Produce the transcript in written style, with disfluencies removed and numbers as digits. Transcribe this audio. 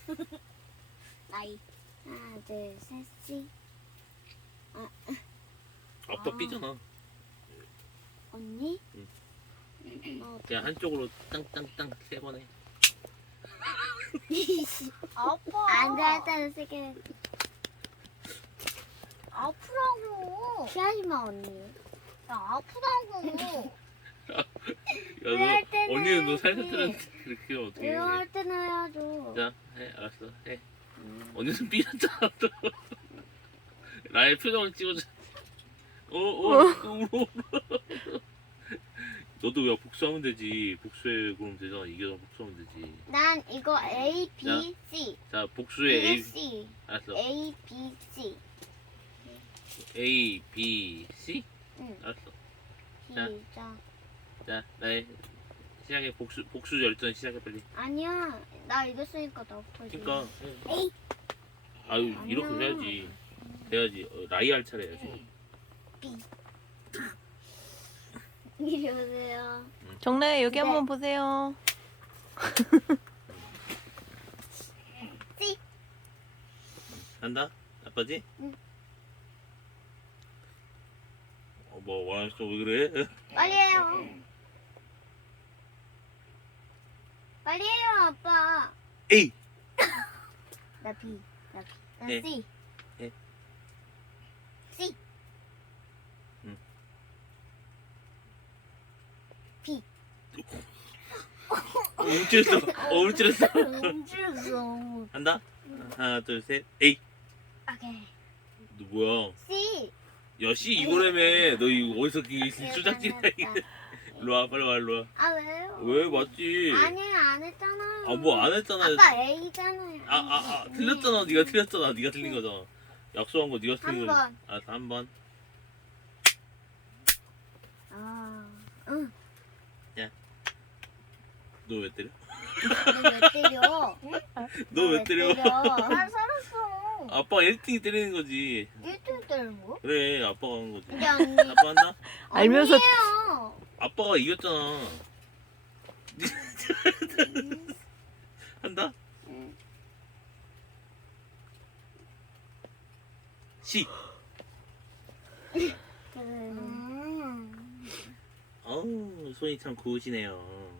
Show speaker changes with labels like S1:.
S1: 나이. 하나, 둘, 셋, 씩.
S2: 아빠 삐잖아.
S1: 언니?
S2: 응.
S1: 너
S2: 그냥 한쪽으로 땅땅땅 3번 해.
S3: 아파.
S1: 안 돼, 할 때는 세게.
S3: 아프라고.
S1: 피하지 마, 언니.
S3: 야, 아프다고.
S1: 왜
S2: 야,
S1: 할
S2: 너
S1: 때는
S2: 언니는 너
S1: 해야지.
S2: 살살들은 그렇게 하면 어떻게 해?
S1: 이거 할 때는 해야죠.
S2: 자, 해, 알았어, 해. 언니는 삐졌잖아. 또. 나의 표정을 찍어줘. 울어. 너도 야 복수하면 되지. 복수해 그럼 되잖아. 이겨서 복수하면 되지.
S1: 난 이거 A, B, C.
S2: 자, 복수해
S1: 이게
S2: A.
S1: C.
S2: 알았어.
S1: A, B, C.
S2: A, B, C.
S1: 응.
S2: 알았어. 자.
S1: 시작.
S2: 자, 나의 시작해. 복수 열전 시작해 빨리.
S1: 아니야. 나 이겼으니까 나부터 지
S2: 그러니까. 해.
S1: 에이.
S2: 아유 이렇게
S1: 아니야.
S2: 해야지. 돼야지. 라이 할 차례 해야지.
S1: B. 이리 오세요.
S4: 정래 여기
S1: 네.
S4: 한번 보세요.
S1: C.
S2: 한다. 아빠지?
S1: 응.
S2: 뭐 원하시죠? 왜 그래?
S1: 빨리 해요. 빨리 해요, 아빠.
S2: A.
S1: 나 B. 나
S2: 네.
S1: C.
S2: 네.
S1: C.
S2: 응.
S1: B.
S2: 움찔했어. 움찔했어.
S1: 움찔했어.
S2: 한다. 하나, 둘, 셋. A.
S1: 오케이.
S2: 너 뭐야?
S1: C.
S2: 야, C 이거라며. 너 이거 어디서 수작질이야?
S1: 잘했다.
S2: 일로 와, 빨리 와, 일로 와.
S1: 아, 왜요?
S2: 왜 맞지?
S1: 아니, 안 했잖아요.
S2: 아, 뭐 안 했잖아.
S1: 아빠 A잖아요.
S2: 틀렸잖아. 네가 틀렸잖아. 네가 틀린 거잖아. 약속한 거 네가 틀린
S1: 한
S2: 거잖아.
S1: 번.
S2: 알았어, 한 번.
S1: 아, 응.
S2: 너 왜 때려?
S1: 너 왜 때려?
S2: 너 왜 때려?
S3: 난 살았어.
S2: 아빠 1등이 때리는 거지.
S3: 1등 때리는 거?
S2: 그래, 아빠가 하는 거지.
S1: 근데 언니.
S2: 아빠 한다?
S4: 알면서
S1: 언니예요.
S2: 아빠가 이겼잖아. 한다?
S1: 응.
S2: C.
S1: 음.
S2: 어우, 손이 참 고우시네요.